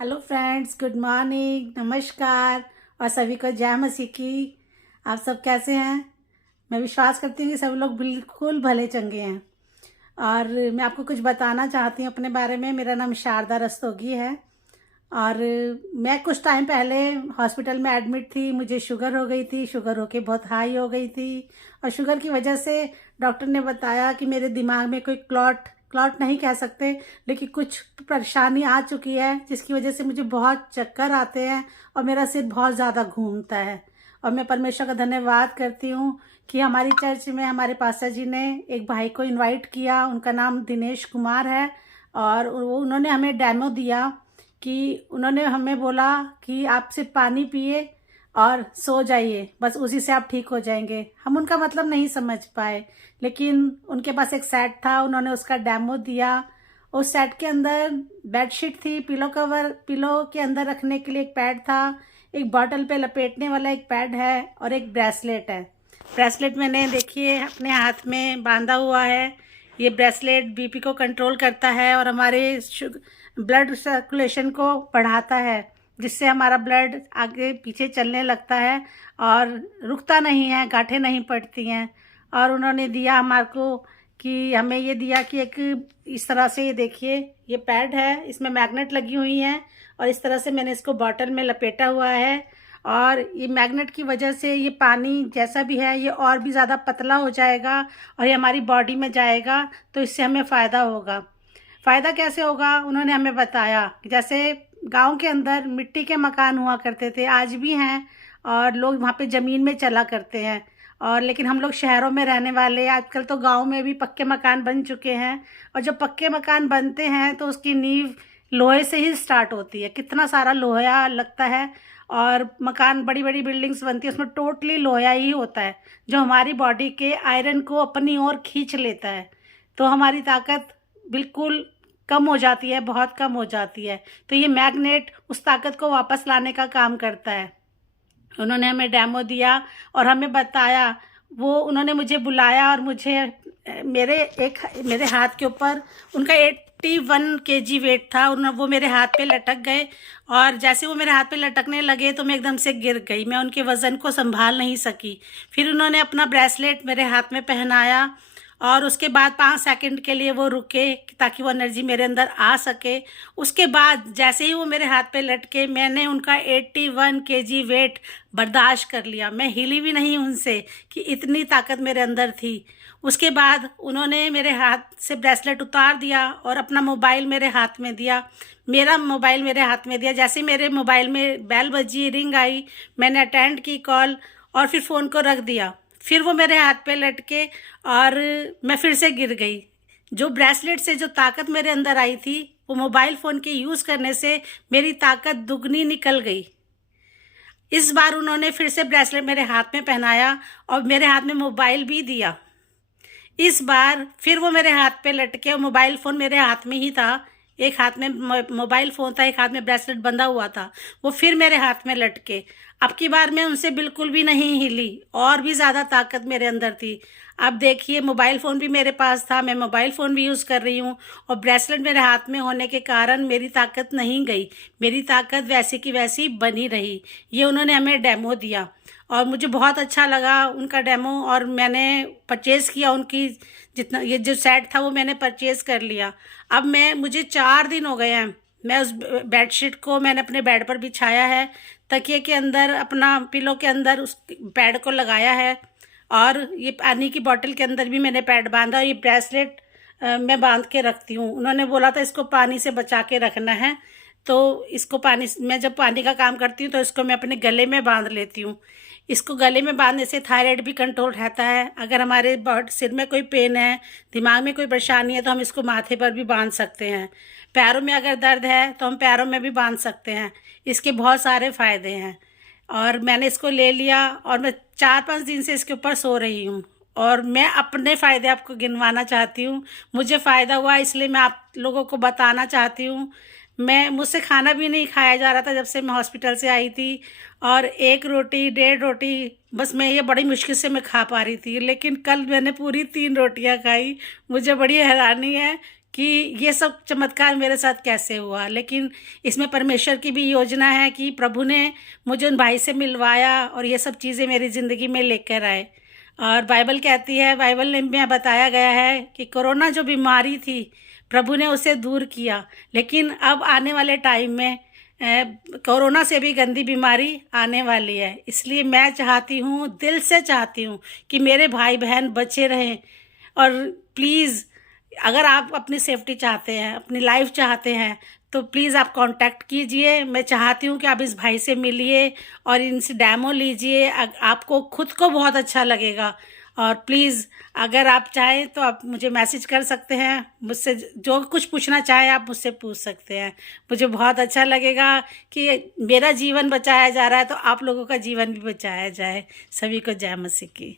Hello friends, good morning, नमस्कार और सभी को जय मसीह की। आप सब कैसे हैं? मैं विश्वास करती हूँ कि सब लोग बिल्कुल भले चंगे हैं। और मैं आपको कुछ बताना चाहती हूँ अपने बारे में। मेरा नाम शारदा रस्तोगी है और मैं कुछ टाइम पहले हॉस्पिटल में एडमिट थी। मुझे शुगर हो गई थी, शुगर होके बहुत हाई हो गई थी और शुगर की वजह से डॉक्टर ने बताया कि मेरे दिमाग में कोई क्लॉट क्लॉट नहीं कह सकते, लेकिन कुछ परेशानी आ चुकी है जिसकी वजह से मुझे बहुत चक्कर आते हैं और मेरा सिर बहुत ज़्यादा घूमता है। और मैं परमेश्वर का धन्यवाद करती हूँ कि हमारी चर्च में हमारे पास्टर जी ने एक भाई को इनवाइट किया। उनका नाम दिनेश कुमार है और उन्होंने हमें डेमो दिया कि उन्होंने हमें बोला कि आप सिर्फ पानी पिए और सो जाइए, बस उसी से आप ठीक हो जाएंगे। हम उनका मतलब नहीं समझ पाए, लेकिन उनके पास एक सेट था, उन्होंने उसका डेमो दिया। उस सेट के अंदर बेडशीट थी, पिलो कवर, पिलो के अंदर रखने के लिए एक पैड था, एक बॉटल पे लपेटने वाला एक पैड है और एक ब्रेसलेट है। ब्रेसलेट मैंने देखिए अपने हाथ में बांधा हुआ है। ये ब्रेसलेट बीपी को कंट्रोल करता है और हमारे ब्लड सर्कुलेशन को बढ़ाता है, जिससे हमारा ब्लड आगे पीछे चलने लगता है और रुकता नहीं है, गांठें नहीं पड़ती हैं। और उन्होंने दिया हमारे को कि हमें ये दिया कि एक इस तरह से, ये देखिए ये पैड है, इसमें मैग्नेट लगी हुई हैं और इस तरह से मैंने इसको बॉटल में लपेटा हुआ है। और ये मैग्नेट की वजह से ये पानी जैसा भी है ये और भी ज़्यादा पतला हो जाएगा और ये हमारी बॉडी में जाएगा, तो इससे हमें फ़ायदा होगा। फ़ायदा कैसे होगा उन्होंने हमें बताया कि जैसे गांव के अंदर मिट्टी के मकान हुआ करते थे, आज भी हैं, और लोग वहाँ पे ज़मीन में चला करते हैं। और लेकिन हम लोग शहरों में रहने वाले, आजकल तो गांव में भी पक्के मकान बन चुके हैं। और जब पक्के मकान बनते हैं तो उसकी नींव लोहे से ही स्टार्ट होती है, कितना सारा लोहा लगता है। और मकान, बड़ी बड़ी बिल्डिंग्स बनती है, उसमें टोटली लोहा ही होता है, जो हमारी बॉडी के आयरन को अपनी ओर खींच लेता है। तो हमारी ताकत बिल्कुल कम हो जाती है, बहुत कम हो जाती है। तो ये मैग्नेट उस ताकत को वापस लाने का काम करता है। उन्होंने हमें डेमो दिया और हमें बताया। वो उन्होंने मुझे बुलाया और मुझे मेरे हाथ के ऊपर उनका 81 kg वेट था। वो मेरे हाथ पे लटक गए और जैसे वो मेरे हाथ पे लटकने लगे तो मैं एकदम से गिर गई। मैं उनके वज़न को संभाल नहीं सकी। फिर उन्होंने अपना ब्रेसलेट मेरे हाथ में पहनाया और उसके बाद 5 सेकंड के लिए वो रुके ताकि वो एनर्जी मेरे अंदर आ सके। उसके बाद जैसे ही वो मेरे हाथ पे लटके, मैंने उनका 81 kg वेट बर्दाश्त कर लिया। मैं हिली भी नहीं उनसे कि इतनी ताकत मेरे अंदर थी। उसके बाद उन्होंने मेरे हाथ से ब्रेसलेट उतार दिया और अपना मोबाइल मेरे हाथ में दिया। मेरा मोबाइल मेरे हाथ में दिया। जैसे मेरे मोबाइल में बेल बजी, रिंग आई, मैंने अटेंड की कॉल और फिर फ़ोन को रख दिया। फिर वो मेरे हाथ पे लटके और मैं फिर से गिर गई। जो ब्रेसलेट से जो ताकत मेरे अंदर आई थी, वो मोबाइल फ़ोन के यूज़ करने से मेरी ताकत दुगनी निकल गई। इस बार उन्होंने फिर से ब्रेसलेट मेरे हाथ में पहनाया और मेरे हाथ में मोबाइल भी दिया। इस बार फिर वो मेरे हाथ पे लटके और मोबाइल फ़ोन मेरे हाथ में ही था। एक हाथ में मोबाइल फ़ोन था, एक हाथ में ब्रेसलेट बंधा हुआ था। वो फिर मेरे हाथ में लटके। अब की बार मैं उनसे बिल्कुल भी नहीं हिली और भी ज़्यादा ताकत मेरे अंदर थी। अब देखिए, मोबाइल फ़ोन भी मेरे पास था, मैं मोबाइल फ़ोन भी यूज़ कर रही हूँ और ब्रेसलेट मेरे हाथ में होने के कारण मेरी ताकत नहीं गई, मेरी ताकत वैसी की वैसी बनी रही। ये उन्होंने हमें डेमो दिया और मुझे बहुत अच्छा लगा उनका डेमो और मैंने परचेज़ किया उनकी, जितना ये जो सेट था वो मैंने परचेज़ कर लिया। अब मुझे 4 दिन हो गए हैं, मैं उस बेडशीट को मैंने अपने बेड पर बिछाया है, तकिए के अंदर, अपना पिलो के अंदर उस पैड को लगाया है और ये पानी की बोतल के अंदर भी मैंने पैड बांधा और ये ब्रेसलेट मैं बांध के रखती हूँ। उन्होंने बोला था इसको पानी से बचा के रखना है, तो इसको पानी, मैं जब पानी का काम करती हूँ तो इसको मैं अपने गले में बांध लेती हूँ। इसको गले में बांधने से थायराइड भी कंट्रोल रहता है। अगर हमारे सिर में कोई पेन है, दिमाग में कोई परेशानी है, तो हम इसको माथे पर भी बांध सकते हैं। पैरों में अगर दर्द है तो हम पैरों में भी बांध सकते हैं। इसके बहुत सारे फ़ायदे हैं और मैंने इसको ले लिया और मैं 4-5 दिन से इसके ऊपर सो रही हूँ और मैं अपने फ़ायदे आपको गिनवाना चाहती हूँ। मुझे फ़ायदा हुआ इसलिए मैं आप लोगों को बताना चाहती हूँ। मुझसे खाना भी नहीं खाया जा रहा था जब से मैं हॉस्पिटल से आई थी और 1 रोटी, 1.5 रोटी बस मैं ये बड़ी मुश्किल से मैं खा पा रही थी, लेकिन कल मैंने पूरी 3 रोटियां खाई। मुझे बड़ी हैरानी है कि ये सब चमत्कार मेरे साथ कैसे हुआ, लेकिन इसमें परमेश्वर की भी योजना है कि प्रभु ने मुझे उन भाई से मिलवाया और ये सब चीज़ें मेरी ज़िंदगी में लेकर आए। और बाइबल कहती है, बाइबल में बताया गया है कि कोरोना जो बीमारी थी प्रभु ने उसे दूर किया, लेकिन अब आने वाले टाइम में कोरोना से भी गंदी बीमारी आने वाली है। इसलिए मैं चाहती हूँ, दिल से चाहती हूँ कि मेरे भाई बहन बचे रहें। और प्लीज़ अगर आप अपनी सेफ्टी चाहते हैं, अपनी लाइफ चाहते हैं, तो प्लीज़ आप कांटेक्ट कीजिए। मैं चाहती हूँ कि आप इस भाई से मिलिए और इनसे डेमो लीजिए, आपको खुद को बहुत अच्छा लगेगा। और प्लीज़ अगर आप चाहें तो आप मुझे मैसेज कर सकते हैं, मुझसे जो कुछ पूछना चाहे आप मुझसे पूछ सकते हैं। मुझे बहुत अच्छा लगेगा कि मेरा जीवन बचाया जा रहा है तो आप लोगों का जीवन भी बचाया जाए। सभी को जय मसीह की।